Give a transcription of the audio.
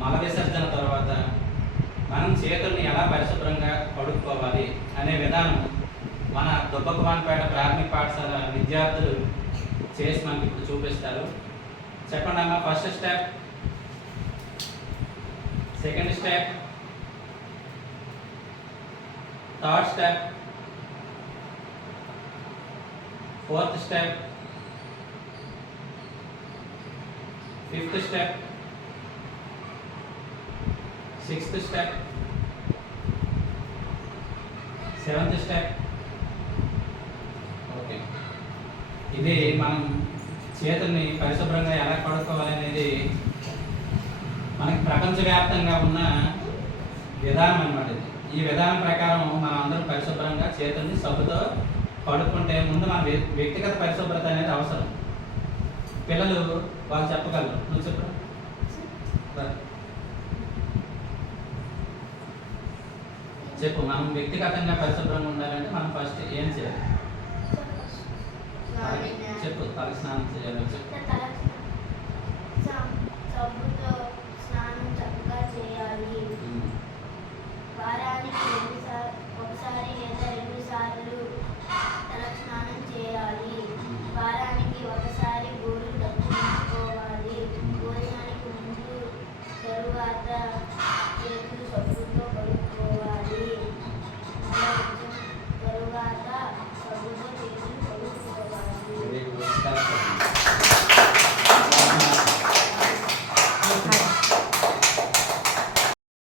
మల విసర్జన తర్వాత మనం చేతుల్ని ఎలా పరిశుభ్రంగా కడుక్కోవాలి అనే విధానం మన దుబ్బకువాన్పేట ప్రాథమిక పాఠశాల విద్యార్థులు చేసి మనకి ఇప్పుడు చూపిస్తారు. చెప్పండి అమ్మా. First step, second step, third step, fourth step, fifth step, sixth step, seventh step. Okay, ఇది మనం చేతుల్ని పరిశుభ్రంగా ఎలా కడుక్కోవాలి అనేది మనకి ప్రపంచవ్యాప్తంగా ఉన్న విధానం అన్నమాట. ఇది ఈ విధానం ప్రకారం మనం అందరం పరిశుభ్రంగా చేతుల్ని సబ్బుతో కడుక్కుంటే ముందు మన వ్యక్తిగత పరిశుభ్రత అనేది అవసరం. పిల్లలు వాళ్ళు చెప్పగలరు. నువ్వు చెప్పు. చెప్పు. మనం వ్యక్తిగతంగా పరిశుభ్రంగా ఉండాలంటే మనం ఫస్ట్ ఏం చేయాలి చెప్పు. తలకి స్నానం చేయాలి చెప్పు.